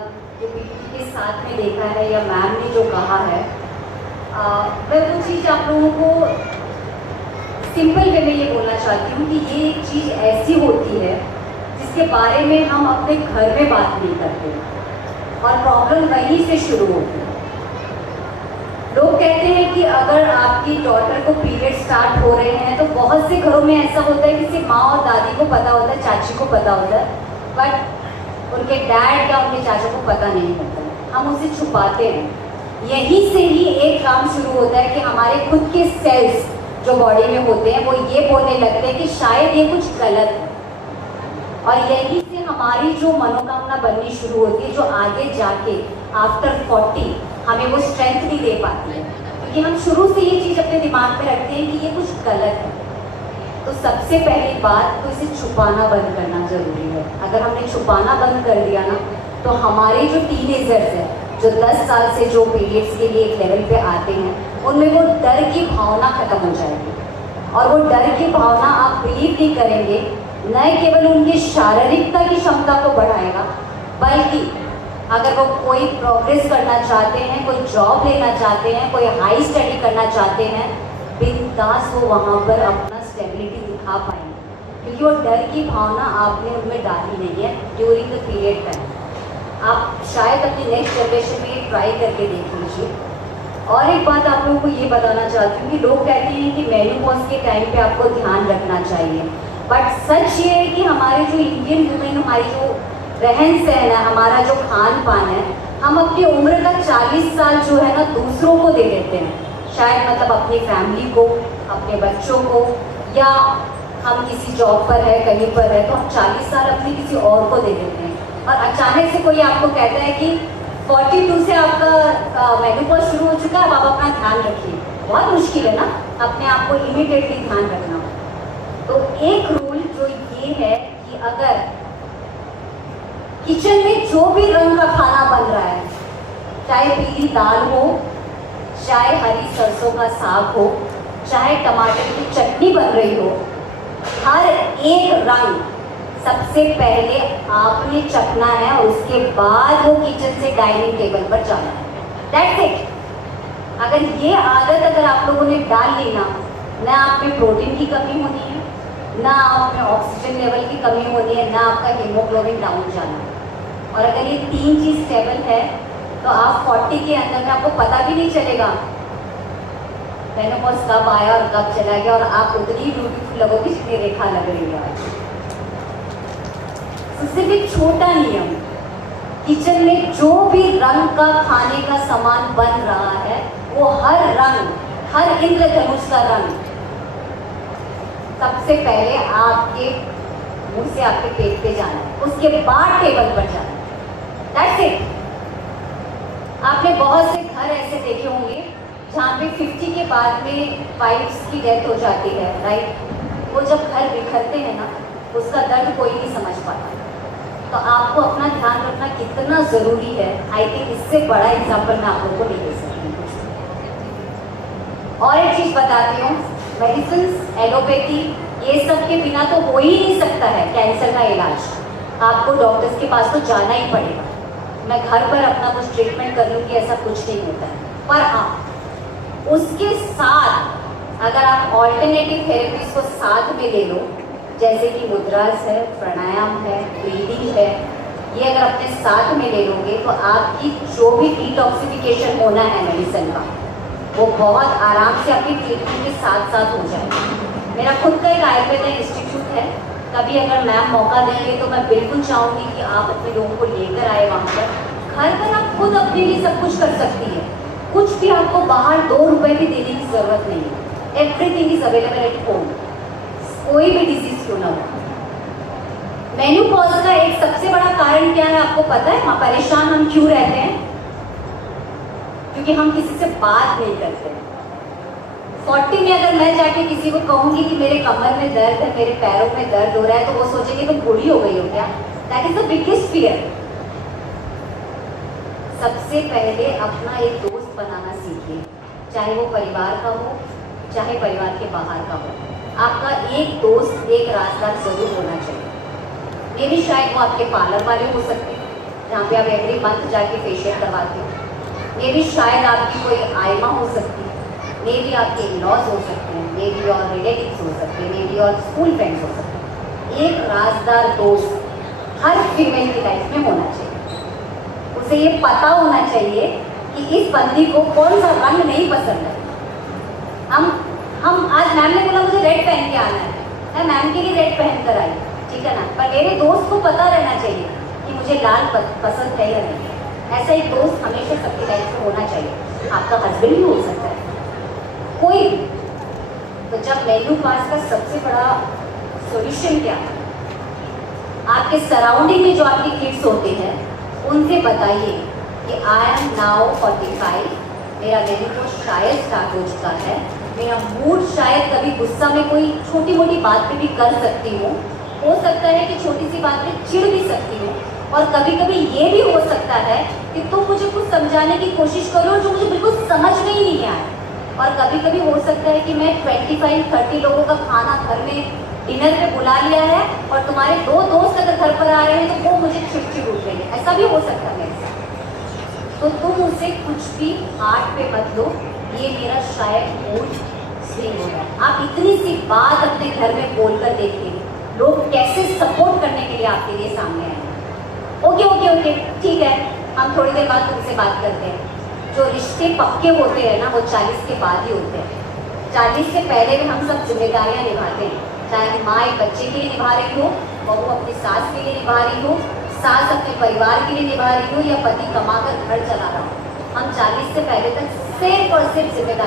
जो पीपीटी के साथ में देखा है या मैम ने जो कहा है, मैं वो चीज़ आप लोगों को सिंपल वे में ये बोलना चाहती हूँ कि ये एक चीज़ ऐसी होती है जिसके बारे में हम अपने घर में बात नहीं करते और प्रॉब्लम वहीं से शुरू होती है। लोग कहते हैं कि अगर आपकी डॉटर को पीरियड स्टार्ट हो रहे हैं तो बहुत से घरों में ऐसा होता है कि सिर्फ माँ और दादी को पता होता है, चाची को पता होता है, बट उनके डैड या उनके चाचा को पता नहीं होता। हम उसे छुपाते हैं। यहीं से ही एक काम शुरू होता है कि हमारे खुद के सेल्स जो बॉडी में होते हैं वो ये बोलने लगते हैं कि शायद ये कुछ गलत है, और यहीं से हमारी जो मनोकामना बननी शुरू होती है जो आगे जाके आफ्टर 40 हमें वो स्ट्रेंथ नहीं दे पाती है, क्योंकि हम शुरू से ये चीज़ अपने दिमाग में रखते हैं कि ये कुछ गलत है। तो सबसे पहली बात तो इसे छुपाना बंद करना ज़रूरी है। अगर हमने छुपाना बंद कर दिया ना तो हमारे जो टीनेजर्स हैं जो 10 साल से जो पीरियड्स के लिए एक लेवल पे आते हैं उनमें वो डर की भावना खत्म हो जाएगी, और वो डर की भावना आप बिलीव नहीं करेंगे न केवल उनकी शारीरिकता की क्षमता को बढ़ाएगा, बल्कि अगर वो कोई प्रोग्रेस करना चाहते हैं, कोई जॉब लेना चाहते हैं, कोई हाई स्टडी करना चाहते हैं, बिंदास वो वहाँ पर अपना स्टेबिलिटी दिखा पाएंगे, क्योंकि वो डर की भावना आपने उनमें डाली नहीं है ड्यूरिंग द पीरियड टाइम। आप शायद अपनी नेक्स्ट जनरेशन में ट्राई करके देख लीजिए। और एक बात आप लोगों को ये बताना चाहती हूँ कि लोग कहते हैं कि मेनोपॉज के टाइम पे आपको ध्यान रखना चाहिए, बट सच ये है कि हमारे जो इंडियन वुमेन, हमारी जो रहन सहन है, हमारा जो खान पान है, हम अपनी उम्र का 40 साल जो है ना दूसरों को दे देते हैं। शायद मतलब अपनी फैमिली को, अपने बच्चों को, या हम किसी जॉब पर है, कहीं पर है, तो हम 40 साल अपने किसी और को दे देते हैं। और अचानक से कोई आपको कहता है कि 42 से आपका मेनोपॉज शुरू हो चुका है, अब आप अपना ध्यान रखिए। बहुत मुश्किल है ना अपने आप को इमीडिएटली ध्यान रखना। तो एक रूल जो ये है कि अगर किचन में जो भी रंग का खाना बन रहा है, चाहे पीली दाल हो, चाहे हरी सरसों का साग हो, चाहे टमाटर की चटनी बन रही हो, हर एक रंग सबसे पहले आपने चखना है और उसके बाद वो किचन से डाइनिंग टेबल पर जाना है। That's it. अगर ये आदत अगर आप लोगों ने डाल ली ना आप में प्रोटीन की कमी होनी है, ना आप में ऑक्सीजन लेवल की कमी होनी है, ना आपका हीमोग्लोबिन डाउन जाना है। और अगर ये 3 चीज़ स्टेबल है तो आप 40 के अंदर में आपको पता भी नहीं चलेगा मेनोपॉज कब आया और कब चला गया, और आप उतनी ब्यूटीफुल लगोगी जितनी रेखा लग रही है आज। तो सिर्फ एक छोटा नियम, किचन में जो भी रंग का खाने का सामान बन रहा है वो हर रंग, हर इंद्रधनुष का रंग सबसे पहले आपके मुंह से आपके पेट पे जाना है, उसके बाद टेबल पर जाना है। That's it. आपने बहुत से घर ऐसे देखे होंगे जहाँ पे 50 के बाद में वाइफ्स की डेथ हो जाती है, राइट। वो जब घर बिखरते हैं ना उसका दर्द कोई नहीं समझ पाता। तो आपको अपना ध्यान रखना कितना ज़रूरी है, आई थिंक इससे बड़ा एग्जाम्पल मैं आप लोगों को नहीं दे सकती। और एक चीज़ बताती हूँ, मेडिसिन, एलोपैथी, ये सब के बिना तो हो ही नहीं सकता है कैंसर का इलाज। आपको डॉक्टर्स के पास तो जाना ही पड़ेगा। मैं घर पर अपना कुछ ट्रीटमेंट कर लूँगी ऐसा कुछ नहीं होता है, पर हाँ उसके साथ अगर आप ऑल्टरनेटिव थेरेपीज को साथ में ले लो, जैसे कि मुद्रास है, प्राणायाम है, ब्रीदिंग है, ये अगर अपने साथ में ले लोगे तो आपकी जो भी डिटॉक्सिफिकेशन होना है मेडिसिन का वो बहुत आराम से आपकी ट्रीटमेंट के साथ साथ हो जाएगा। मेरा खुद का एक आयुर्वेदा इंस्टीट्यूट है, कभी अगर मैम मौका देंगे तो मैं बिल्कुल चाहूँगी कि आप अपने लोगों को लेकर आए वहाँ पर। घर पर आप खुद अपने लिए सब कुछ कर सकती है, कुछ भी आपको बाहर 2 रुपए भी देने की जरूरत नहीं है। Everything is available at home, कोई भी डिजीज क्यों ना हो। मेनोपॉज का एक सबसे बड़ा कारण क्या है आपको पता है? परेशान हम क्यों रहते हैं? क्योंकि हम किसी से बात नहीं करते। 40 में अगर मैं जाके किसी को कहूंगी कि मेरे कमर में दर्द है, मेरे पैरों में दर्द हो रहा है, तो वो सोचेंगे तुम बूढ़ी हो गई हो क्या? That is the biggest fear. सबसे पहले अपना एक दोस्त बनाना सीखिए, चाहे वो परिवार का हो, चाहे परिवार के बाहर का हो। आपका एक दोस्त, एक राजदार जरूर होना चाहिए। ये भी शायद वो आपके पार्लर वाले हो सकते हैं, जहाँ पे आप एवरी मंथ जाके फेशियल करवाते हो। मे भी शायद आपकी कोई आयमा हो सकती है, मे भी आपके इन-लॉज हो सकते हैं, मे बी और रिलेटिव्स हो सकते हैं, मे बी और स्कूल फ्रेंड्स हो सकते हैं। एक राजदार दोस्त हर फीमेल की लाइफ में होना चाहिए। उसे ये पता होना चाहिए कि इस बंदी को कौन सा रंग नहीं पसंद है। हम आज मैम ने बोला मुझे रेड पहन के आना है, मैं मैम के लिए रेड पहन कर आई, ठीक है ना, पर मेरे दोस्त को पता रहना चाहिए कि मुझे लाल पसंद है या नहीं। ऐसा एक दोस्त हमेशा सबकी लाइफ में होना चाहिए। आपका हस्बैंड भी हो सकता है, कोई भी। तो जब मेन्यू पास का सबसे बड़ा सॉल्यूशन क्या है, आपके सराउंडिंग में जो आपके किड्स होते हैं उनसे बताइए कि आई एम नाउ 45, मेरा मेन्यू शायद स्टार्ट हो चुका है, मेरा मूड शायद कभी गुस्सा में कोई छोटी मोटी बात पे भी कर सकती हूँ, हो सकता है कि छोटी सी बात पे चिढ़ भी सकती हूँ, और कभी कभी ये भी हो सकता है कि तुम मुझे कुछ समझाने की कोशिश करो जो मुझे बिल्कुल समझ में ही नहीं आए। और कभी कभी हो सकता है कि मैं 25-30 लोगों का खाना घर में डिनर पे बुला लिया है और तुम्हारे 2 दोस्त अगर घर पर आ रहे हैं तो वो मुझे चिड़चिड़ उठ रही है, ऐसा भी हो सकता है मेरे साथ। तो तुम उसे कुछ भी हार्ट पे मत लो, ये मेरा शायद मूड स्विंग हो रहा है। आप इतनी सी बात अपने घर में बोलकर देखिए लोग कैसे सपोर्ट करने के लिए आपके लिए सामने आए। ओके ओके ओके ठीक है, हम थोड़ी देर बाद तुमसे बात करते हैं। जो रिश्ते पक्के होते हैं ना वो 40 के बाद ही होते हैं। 40 से पहले भी हम सब जिम्मेदारियां निभाते हैं, चाहे माँ एक बच्चे के लिए निभा रही हो, बहू अपनी सास के लिए निभा रही हो, सास अपने परिवार के लिए निभा रही हो, या पति कमाकर घर चला रहा हो। हम 40 से पहले तक सिर्फ और सिर्फ जिम्मेदारी